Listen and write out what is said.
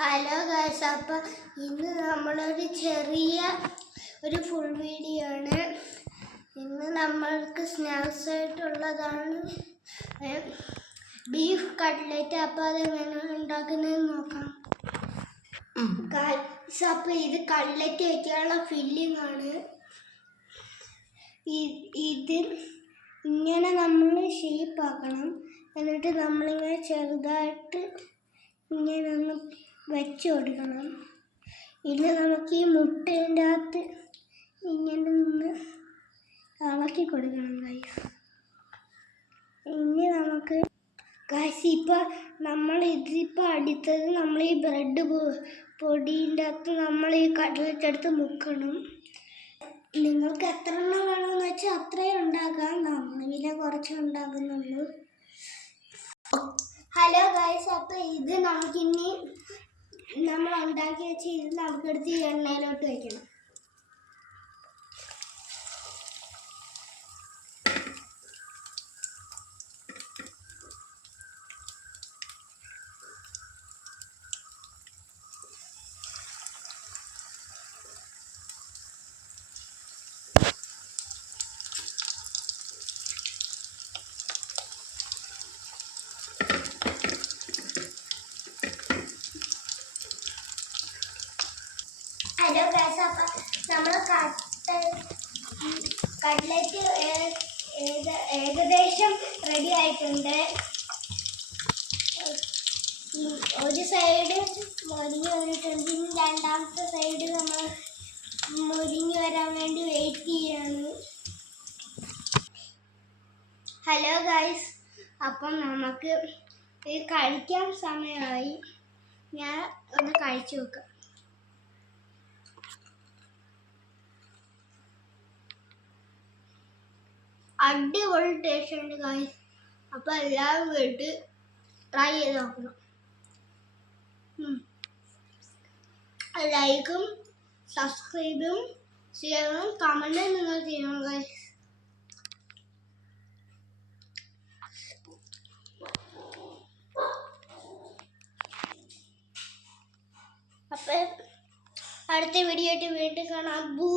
Hello guys, അപ്പം ഇന്ന് നമ്മളൊരു ചെറിയ ഫുൾ വീഡിയോ ആണ്. ഇന്ന് നമ്മൾക്ക് സ്നാക്സ് ആയിട്ടുള്ളതാണ് ബീഫ് കട്ട്ലറ്റ്. അപ്പം അതെങ്ങനെ ഉണ്ടാക്കുന്നതെന്ന് നോക്കാം. അപ്പം ഇത് കട്ട്ലറ്റ് വയ്ക്കാനുള്ള ഫില്ലിംഗ് ആണ്. ഇത് ഇങ്ങനെ നമ്മൾ ഷേപ്പ് ആക്കണം. എന്നിട്ട് നമ്മളിങ്ങനെ ചെറുതായിട്ട് ഇങ്ങനെ ഒന്ന് വെച്ച് കൊടുക്കണം. ഇനി നമുക്ക് ഈ മുട്ടേൻ്റെ അകത്ത് ഇങ്ങനെ ഒന്ന് ഇളക്കി കൊടുക്കണം ഗൈസ്. ഇനി നമുക്ക് ഗൈസ് ഇപ്പം അടുത്തത് നമ്മൾ ഈ ബ്രെഡ് പൊടീൻ്റെ അകത്ത് നമ്മൾ ഈ കട്ട്ലറ്റ് എടുത്ത് മുക്കണം. നിങ്ങൾക്ക് എത്ര എണ്ണം വേണമെന്ന് വെച്ചാൽ അത്രയും ഉണ്ടാക്കാം. നമ്മൾ പിന്നെ കുറച്ച് ഉണ്ടാക്കുന്നുള്ളൂ. ഹലോ ഗൈസ്, അപ്പം ഇത് നമുക്കിനി നമ്മൾ ഉണ്ടാക്കി വെച്ച് ഇത് നമുക്കെടുത്ത് ഈ എണ്ണയിലോട്ട് വയ്ക്കണം. ഹലോ ഗൈസ്, അപ്പം നമ്മൾ കട്ട്ലറ്റ് ഏകദേശം റെഡി ആയിട്ടുണ്ട്. ഒരു സൈഡ് മുരിഞ്ഞ് വന്നിട്ടുണ്ട്. രണ്ടാമത്തെ സൈഡ് നമ്മൾ മുരിഞ്ഞ് വരാൻ വേണ്ടി വെയിറ്റ് ചെയ്യാണ്. ഹലോ ഗൈസ്, അപ്പം നമുക്ക് ഇത് കഴിക്കാൻ സമയമായി. ഞാൻ ഒന്ന് കഴിച്ചു നോക്കാം. അടിപൊളി ടേസ്റ്റ് ഉണ്ട് ഗൈസ്. അപ്പം എല്ലാവരും വീട്ടിൽ ട്രൈ ചെയ്ത് നോക്കണം. ലൈക്കും സബ്സ്ക്രൈബും ഷെയറും കമൻറ്റും നിങ്ങൾ ചെയ്യണം ഗൈസ്. അപ്പം അടുത്ത വീഡിയോ ആയിട്ട് വീണ്ടും കാണാം. ബൂ.